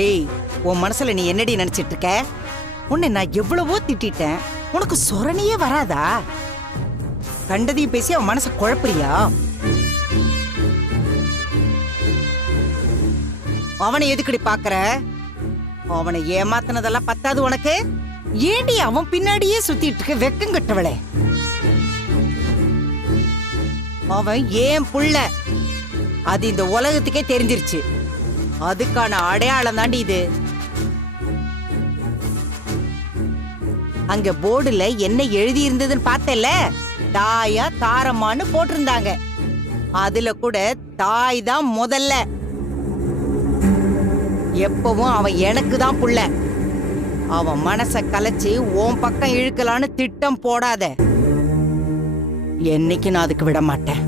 ஏய், உன் மனசுல நீ என்னடி நினைச்சிட்டு இருக்க? உன்னை நான் எவ்வளவோ திட்டிட்டேன், உனக்கு சொரணையே வராதா? கண்டதையும் பேசி அவன் மனசை குழப்பறியா? அவனை எதுக்கடி பாக்குற? அவனை ஏமாத்தினதெல்லாம் பத்தாது உனக்கு? ஏண்டி அவன் பின்னாடியே சுத்திட்டு இருக்க வெக்கம் கட்டவளே? அவன் ஏன் புள்ள, அது இந்த உலகத்துக்கே தெரிஞ்சிருச்சு. அதுக்கான அடையாளம் தாண்டி இது. அங்க போர்டுல என்ன எழுதி இருந்ததுன்னு பார்த்தல? தாயா தாரமான்னு போட்டிருந்தாங்க. அதுல கூட தாய் தான் முதல்ல. எப்பவும் அவன் எனக்கு தான் புள்ள. அவன் மனச கலைச்சு உன் பக்கம் இழுக்கலான்னு திட்டம் போடாத. என்னைக்கு நான் அதுக்கு விட மாட்டேன்.